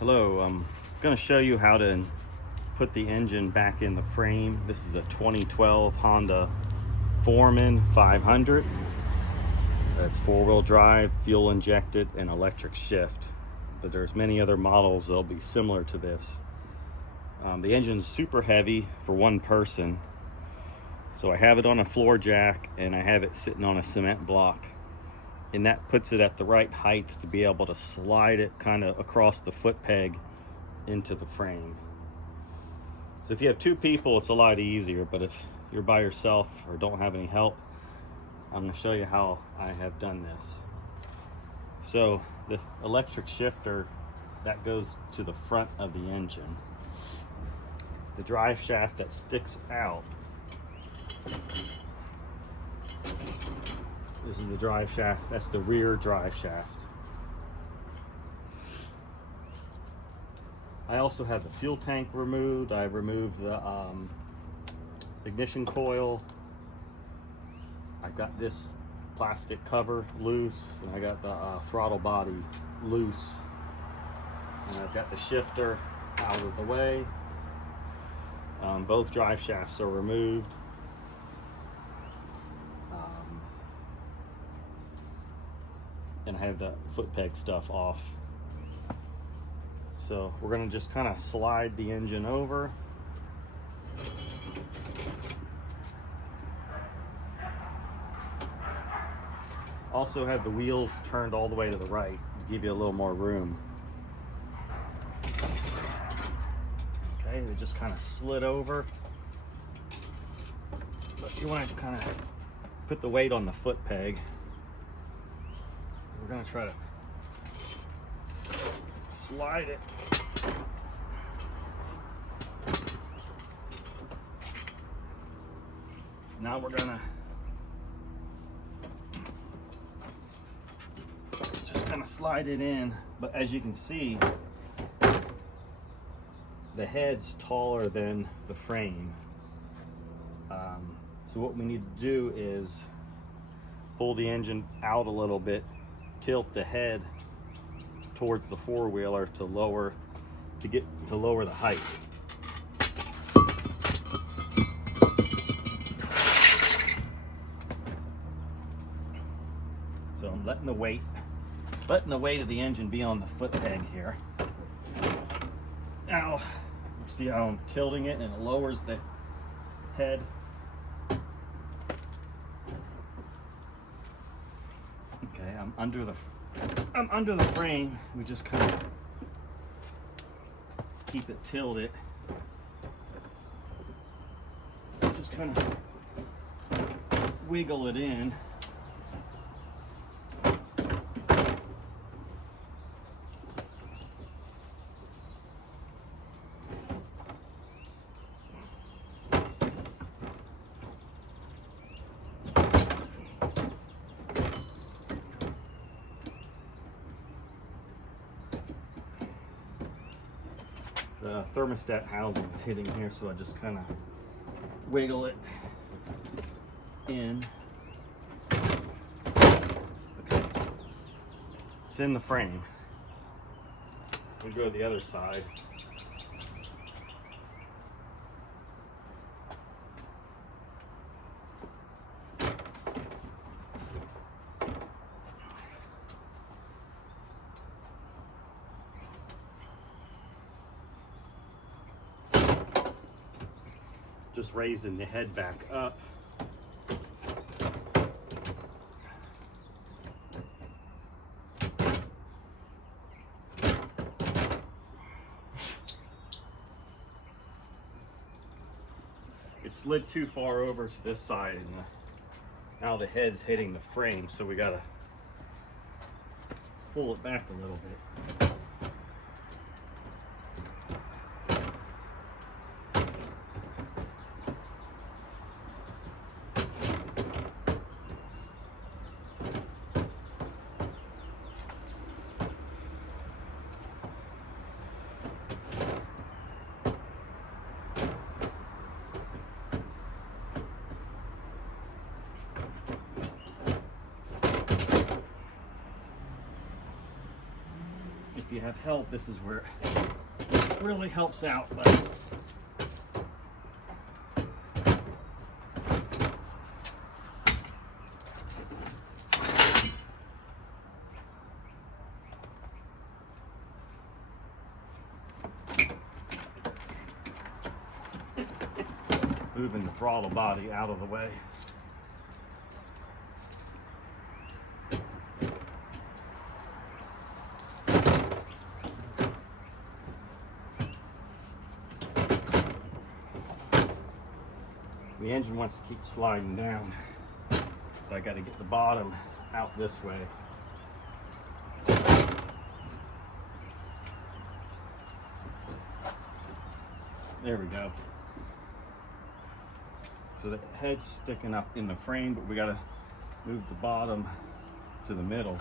Hello, I'm going to show you how to put the engine back in the frame. This is a 2012 Honda Foreman 500. It's four-wheel drive, fuel injected, and electric shift. But there's many other models that'll be similar to this. The engine's super heavy for one person. So I have it on a floor jack and I have it sitting on a cement block. And that puts it at the right height to be able to slide it kind of across the foot peg into the frame. So if you have two people, it's a lot easier, but if you're by yourself or don't have any help, I'm going to show you how I have done this. So the electric shifter, that goes to the front of the engine. The drive shaft that sticks out, this is the drive shaft, that's the rear drive shaft. I also have the fuel tank removed. I removed the ignition coil. I got this plastic cover loose, and I got the throttle body loose. And I've got the shifter out of the way. Both drive shafts are removed. And I have the foot peg stuff off. So we're going to just kind of slide the engine over. Also have the wheels turned all the way to the right to give you a little more room. Okay, they just kind of slid over. But you want to kind of put the weight on the foot peg. We're going to try to slide it. Now we're going to just kind of slide it in, but as you can see, the head's taller than the frame. So what we need to do is pull the engine out a little bit, tilt the head towards the four-wheeler to lower the height. So I'm letting the weight of the engine be on the foot peg here. Now, see how I'm tilting it and it lowers the head. Okay, I'm under the frame. We just kind of keep it tilted. Just kind of wiggle it in. The thermostat housing is hitting here, so I just kind of wiggle it in. Okay, it's in the frame. We'll go to the other side. Just raising the head back up. It slid too far over to this side, and now the head's hitting the frame, so we gotta pull it back a little bit. if you have help, this is where it really helps out. But moving the throttle body out of the way. The engine wants to keep sliding down, but I got to get the bottom out this way. There we go. So the head's sticking up in the frame, but we got to move the bottom to the middle.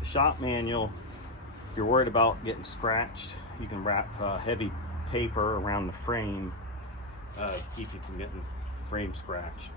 The shop manual, if you're worried about getting scratched, you can wrap heavy paper around the frame to keep you from getting the frame scratched.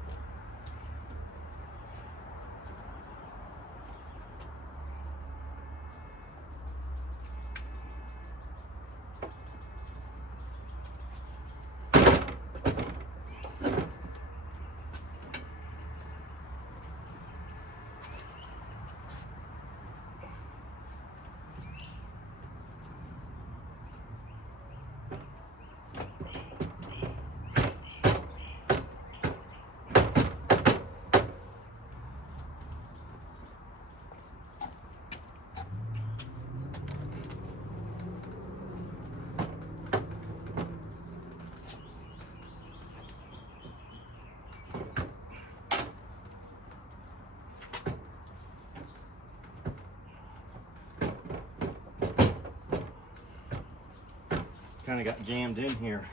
Kind of got jammed in here.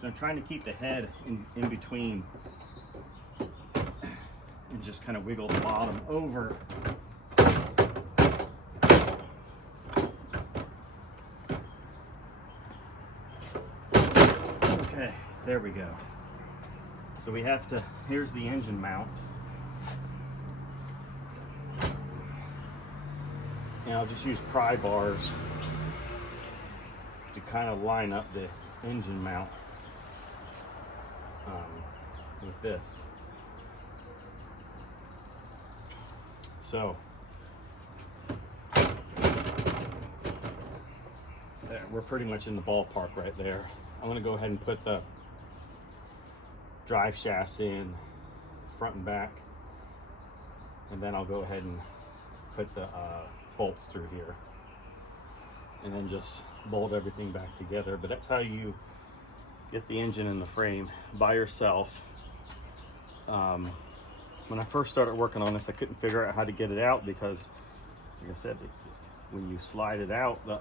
So I'm trying to keep the head in between and just kind of wiggle the bottom over. Okay, there we go. So we have to, here's the engine mounts. And I'll just use pry bars to kind of line up the engine mount with this. So there, we're pretty much in the ballpark right there. I'm going to go ahead and put the drive shafts in front and back, and then I'll go ahead and put the bolts through here, and then just bolt everything back together. But that's how you get the engine in the frame by yourself. When I first started working on this, I couldn't figure out how to get it out because, like I said, when you slide it out, the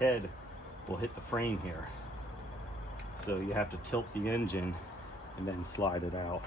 head will hit the frame here. So you have to tilt the engine and then slide it out.